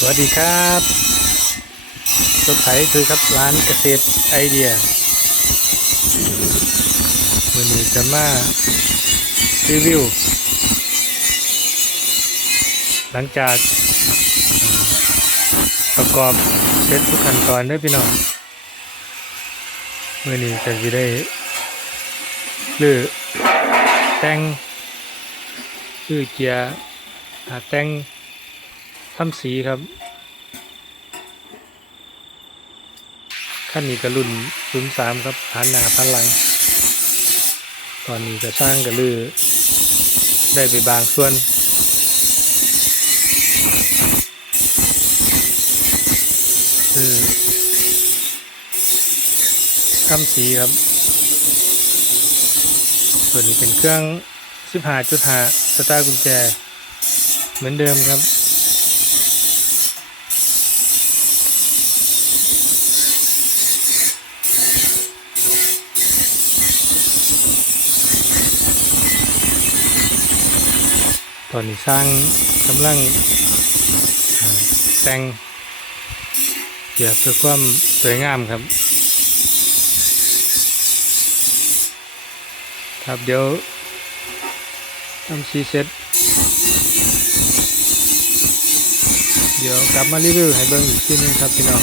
สวัสดีครับรถไถคือครับร้านเกษตรไอเดียวันนี้จะมารีวิว หลังจากประกอบเสร็จทุกขั้นตอนด้อพี่น้องเมื่อนี้จะได้หรือแต่งหรือเกียร์แต่ง ทำสีครับขั้นนี้ก็รุ่นรุ่นสามครับพันหนาพันหลัง ตอนนี้ก็สร้างกันลือได้ไปบางส่วนคือทำสีครับตัวนี้เป็นเครื่อง 15.5 สตาร์กุญแจ เหมือนเดิมครับ ตอนนี้สร้างกำลังอ่าแต่งเกี่ยวเพื่อความสวยงามครับ ครับเดี๋ยวทำซีเซ็ตเดี๋ยวกลับมารีวิวให้เบิ่งอีกทีหนึงครับพี่น้อง